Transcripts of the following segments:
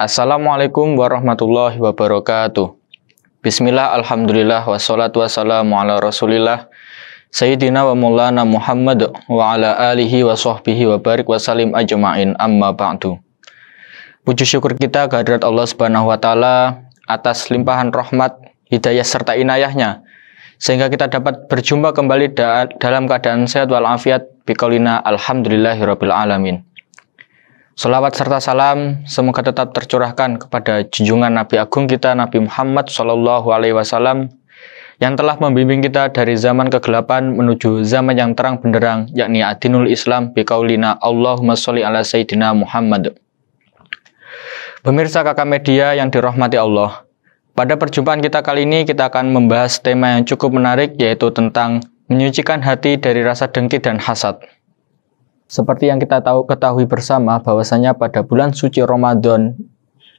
Assalamualaikum warahmatullahi wabarakatuh. Bismillah, alhamdulillah, wassalatu wassalamu ala rasulillah Sayyidina wa maulana Muhammad wa ala alihi wa sahbihi wa barik wa salim ajma'in, amma ba'du. Puji syukur kita kehadirat Allah Subhanahu wa Ta'ala atas limpahan rahmat, hidayah serta inayahnya, sehingga kita dapat berjumpa kembali dalam keadaan sehat walafiat biqaulina alhamdulillahirabbil alamin. Salawat serta salam semoga tetap tercurahkan kepada junjungan Nabi Agung kita Nabi Muhammad SAW yang telah membimbing kita dari zaman kegelapan menuju zaman yang terang benderang, yakni adinul Islam biqaulina Allahumma sholli ala Sayyidina Muhammad. Pemirsa kakak media yang dirahmati Allah, pada perjumpaan kita kali ini kita akan membahas tema yang cukup menarik, yaitu tentang menyucikan hati dari rasa dengki dan hasad. Seperti yang kita ketahui bersama bahwasanya pada bulan suci Ramadan,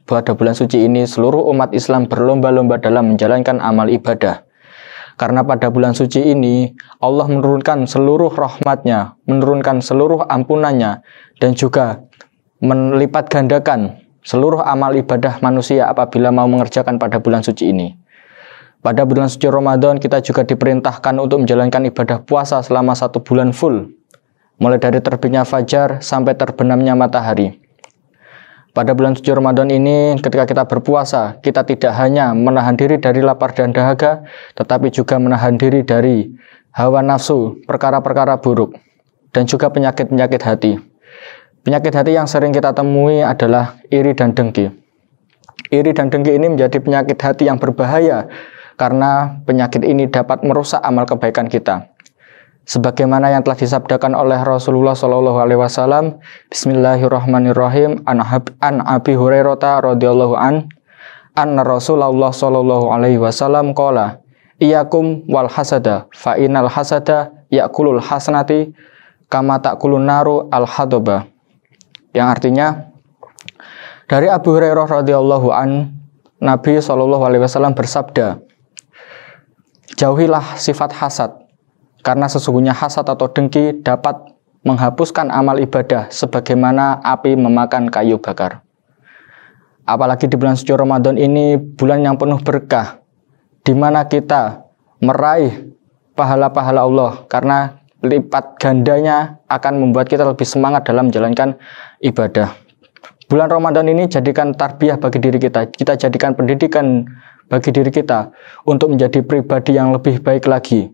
pada bulan suci ini seluruh umat Islam berlomba-lomba dalam menjalankan amal ibadah. Karena pada bulan suci ini Allah menurunkan seluruh rahmatnya, menurunkan seluruh ampunannya, dan juga melipat gandakan seluruh amal ibadah manusia apabila mau mengerjakan pada bulan suci ini. Pada bulan suci Ramadan kita juga diperintahkan untuk menjalankan ibadah puasa selama 1 bulan full, mulai dari terbitnya fajar sampai terbenamnya matahari. Pada bulan suci Ramadan ini, ketika kita berpuasa, kita tidak hanya menahan diri dari lapar dan dahaga, tetapi juga menahan diri dari hawa nafsu, perkara-perkara buruk, dan juga penyakit-penyakit hati. Penyakit hati yang sering kita temui adalah iri dan dengki. Iri dan dengki ini menjadi penyakit hati yang berbahaya, karena penyakit ini dapat merusak amal kebaikan kita. Sebagaimana yang telah disabdakan oleh Rasulullah SAW, Bismillahirrahmanirrahim, an Abi Hurairah radhiyallahu anna Rasulullah SAW qala, iyyakum wal hasada, fa innal hasada ya'kulul hasanati kama ta'kulun naru al hadaba. Yang artinya, dari Abu Hurairah radhiyallahu Nabi SAW bersabda, jauhilah sifat hasad, karena sesungguhnya hasad atau dengki dapat menghapuskan amal ibadah sebagaimana api memakan kayu bakar. Apalagi di bulan suci Ramadan ini, bulan yang penuh berkah, di mana kita meraih pahala-pahala Allah, karena lipat gandanya akan membuat kita lebih semangat dalam menjalankan ibadah. Bulan Ramadan ini jadikan tarbiyah bagi diri kita, kita jadikan pendidikan bagi diri kita untuk menjadi pribadi yang lebih baik lagi,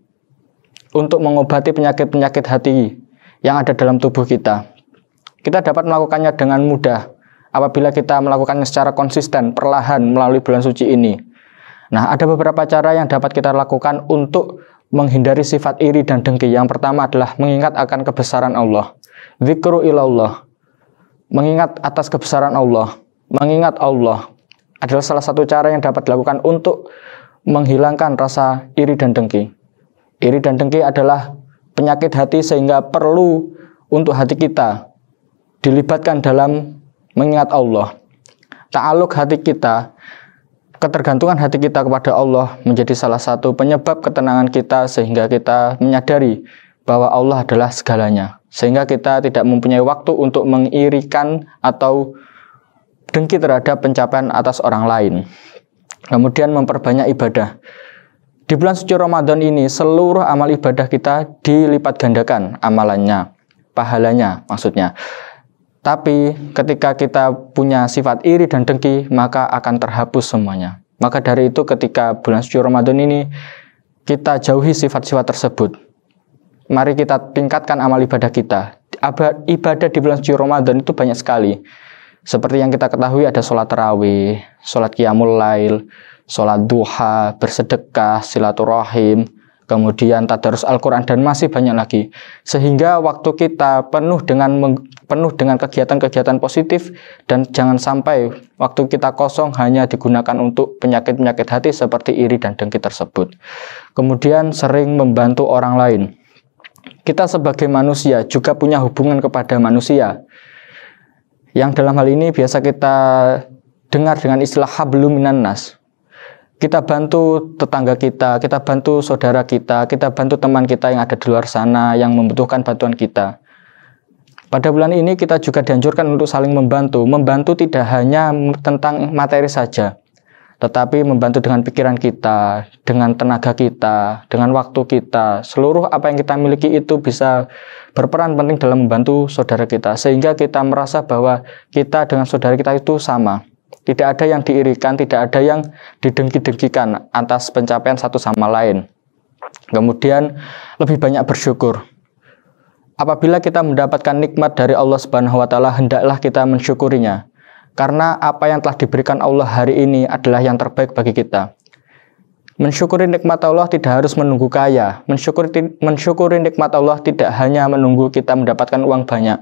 untuk mengobati penyakit-penyakit hati yang ada dalam tubuh kita. Kita dapat melakukannya dengan mudah apabila kita melakukannya secara konsisten, perlahan melalui bulan suci ini. Nah, ada beberapa cara yang dapat kita lakukan untuk menghindari sifat iri dan dengki. Yang pertama adalah mengingat akan kebesaran Allah. Dzikru ilallah. Mengingat atas kebesaran Allah. Mengingat Allah adalah salah satu cara yang dapat dilakukan untuk menghilangkan rasa iri dan dengki. Iri dan dengki adalah penyakit hati, sehingga perlu untuk hati kita dilibatkan dalam mengingat Allah. Ta'aluk hati kita, ketergantungan hati kita kepada Allah menjadi salah satu penyebab ketenangan kita, sehingga kita menyadari bahwa Allah adalah segalanya. Sehingga kita tidak mempunyai waktu untuk mengirikan atau dengki terhadap pencapaian atas orang lain. Kemudian memperbanyak ibadah. Di bulan suci Ramadan ini, seluruh amal ibadah kita dilipat gandakan amalannya, pahalanya maksudnya. Tapi ketika kita punya sifat iri dan dengki, maka akan terhapus semuanya. Maka dari itu ketika bulan suci Ramadan ini, kita jauhi sifat-sifat tersebut. Mari kita tingkatkan amal ibadah kita. Ibadah di bulan suci Ramadan itu banyak sekali. Seperti yang kita ketahui, ada sholat tarawih, sholat qiyamul lail, sholat duha, bersedekah, silaturahim, kemudian tadarus Al-Quran, dan masih banyak lagi. Sehingga waktu kita penuh dengan kegiatan-kegiatan positif, dan jangan sampai waktu kita kosong hanya digunakan untuk penyakit-penyakit hati seperti iri dan dengki tersebut. Kemudian sering membantu orang lain. Kita sebagai manusia juga punya hubungan kepada manusia, yang dalam hal ini biasa kita dengar dengan istilah hablum minan nas. Kita bantu tetangga kita bantu saudara kita bantu teman kita yang ada di luar sana yang membutuhkan bantuan kita. Pada bulan ini kita juga dianjurkan untuk saling membantu. Membantu tidak hanya tentang materi saja, tetapi membantu dengan pikiran kita, dengan tenaga kita, dengan waktu kita. Seluruh apa yang kita miliki itu bisa berperan penting dalam membantu saudara kita, sehingga kita merasa bahwa kita dengan saudara kita itu sama. Tidak ada yang diirikan, tidak ada yang didengki-dengkikan atas pencapaian satu sama lain. Kemudian lebih banyak bersyukur. Apabila kita mendapatkan nikmat dari Allah Subhanahu wa taala, hendaklah kita mensyukurinya. Karena apa yang telah diberikan Allah hari ini adalah yang terbaik bagi kita. Mensyukuri nikmat Allah tidak harus menunggu kaya. Mensyukuri nikmat Allah tidak hanya menunggu kita mendapatkan uang banyak,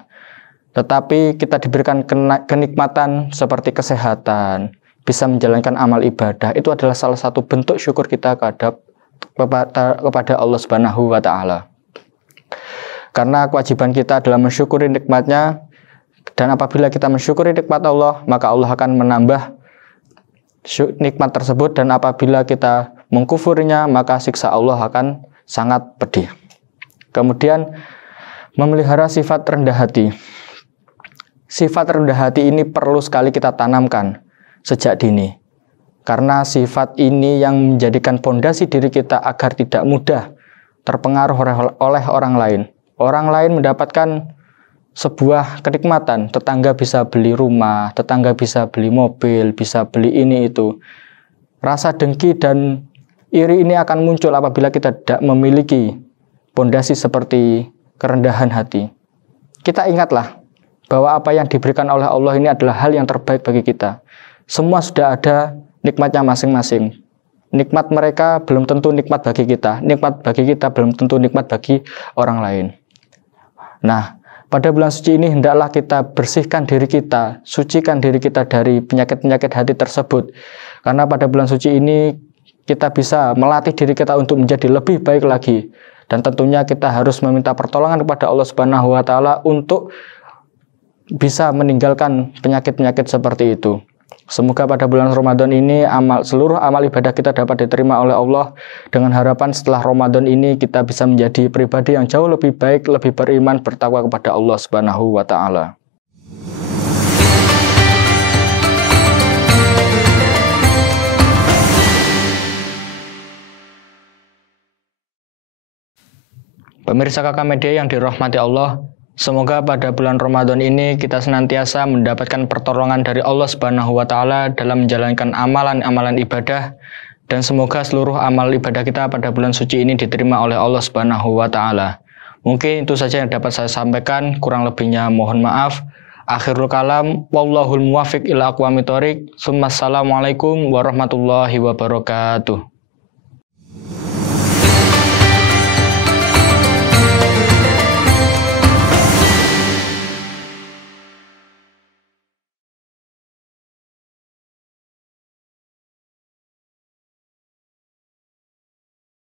tetapi kita diberikan kenikmatan seperti kesehatan, bisa menjalankan amal ibadah. Itu adalah salah satu bentuk syukur kita kepada Allah Subhanahu wa taala. Karena kewajiban kita adalah mensyukuri nikmatnya, dan apabila kita mensyukuri nikmat Allah, maka Allah akan menambah nikmat tersebut, dan apabila kita mengkufurinya, maka siksa Allah akan sangat pedih. Kemudian memelihara sifat rendah hati. Sifat rendah hati ini perlu sekali kita tanamkan sejak dini, karena sifat ini yang menjadikan pondasi diri kita agar tidak mudah terpengaruh oleh orang lain. Orang lain mendapatkan sebuah kenikmatan, tetangga bisa beli rumah, tetangga bisa beli mobil, bisa beli ini itu. Rasa dengki dan iri ini akan muncul apabila kita tidak memiliki pondasi seperti kerendahan hati. Kita ingatlah bahwa apa yang diberikan oleh Allah ini adalah hal yang terbaik bagi kita. Semua sudah ada nikmatnya masing-masing. Nikmat mereka belum tentu nikmat bagi kita. Nikmat bagi kita belum tentu nikmat bagi orang lain. Nah, pada bulan suci ini hendaklah kita bersihkan diri kita, sucikan diri kita dari penyakit-penyakit hati tersebut. Karena pada bulan suci ini kita bisa melatih diri kita untuk menjadi lebih baik lagi. Dan tentunya kita harus meminta pertolongan kepada Allah Subhanahu wa taala untuk bisa meninggalkan penyakit-penyakit seperti itu. Semoga pada bulan Ramadan ini seluruh amal ibadah kita dapat diterima oleh Allah, dengan harapan setelah Ramadan ini kita bisa menjadi pribadi yang jauh lebih baik, lebih beriman, bertakwa kepada Allah Subhanahu wa taala. Pemirsa KK Media yang dirahmati Allah, semoga pada bulan Ramadan ini kita senantiasa mendapatkan pertolongan dari Allah Subhanahu wa taala dalam menjalankan amalan-amalan ibadah, dan semoga seluruh amal ibadah kita pada bulan suci ini diterima oleh Allah Subhanahu wa taala. Mungkin itu saja yang dapat saya sampaikan, kurang lebihnya mohon maaf. Akhirul kalam, wallahul muwafiq ila aqwamit thoriq. Assalamualaikum warahmatullahi wabarakatuh.